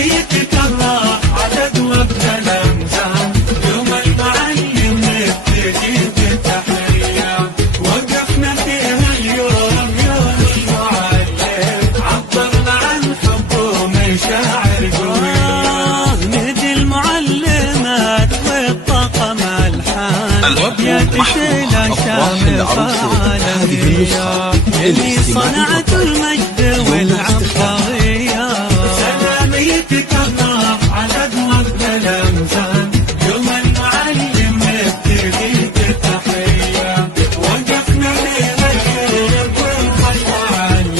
يتكرر عدد وقت الأمثال يوم المعلم نبتدي بالتحية وقفنا فيها اليوم يوم المعلم عبرنا عن حب ومشاعر قوية نهدي المعلمات والطاقم الحان وبيدك الأشامل عالمية اللي صنعت المجد والعبقرية. سلام يتكرر عدد وقت الأمثال يوم المعلم نبتدي بالتحية وقفنا فيها اليوم والمعلم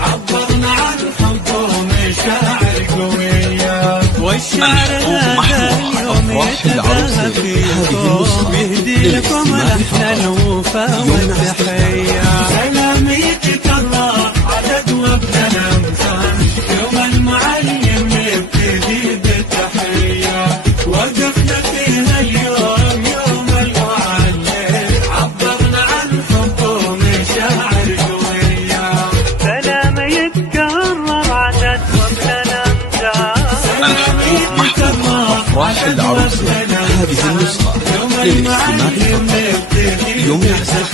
عبرنا عن حب ومشاعر قوية والشعر هذا اليوم يتباهى فيكم يهدي لكم لحن الوفا والتحية. سلام يتكرر عدد وقت الأمثال يوم المعلم نبتدي بالتحية وقفنا فيها اليوم يوم المعلم عبرنا عن حب ومشاعر قوية. سلام يتكرر عدد وقت الأمثال أفراح العروس. هذه النسخة للاستماع فقط. يوم العزف